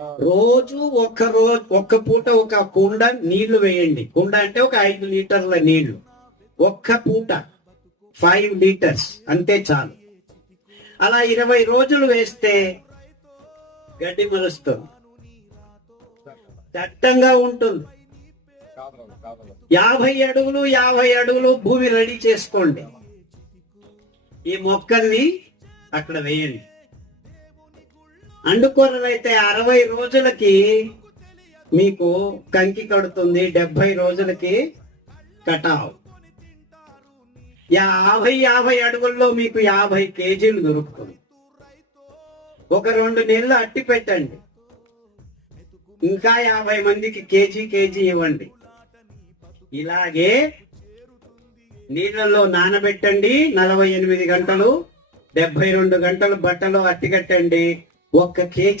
రోజు ఒక్క పూట ఒక కుండ నీళ్లు వేయండి. కుండ అంటే ఒక 5 లీటర్ల నీళ్లు. ఒక్క పూట 5 లీటర్స్ అంతే చాలు. అలా 20 రోజులు వేస్తే గడ్డి మలుస్తుంది, దట్టంగా ఉంటుంది. 50 అడుగులు భూమి రెడీ చేసుకోండి. ఈ మొక్కల్ని అక్కడ వేయండి. అండుకూరలు అయితే 60 రోజులకి మీకు కంకి కడుతుంది, 70 రోజులకి కటావ్. 50 అడుగుల్లో మీకు 50 కేజీలు దొరుకుతుంది. ఒక 2 నెలలు అట్టి పెట్టండి, ఇంకా 50 మందికి కేజీ ఇవ్వండి. ఇలాగే నీళ్ళలో నానబెట్టండి 48 గంటలు, 72 గంటలు బట్టలో అట్టి కట్టండి. 1 కేజీ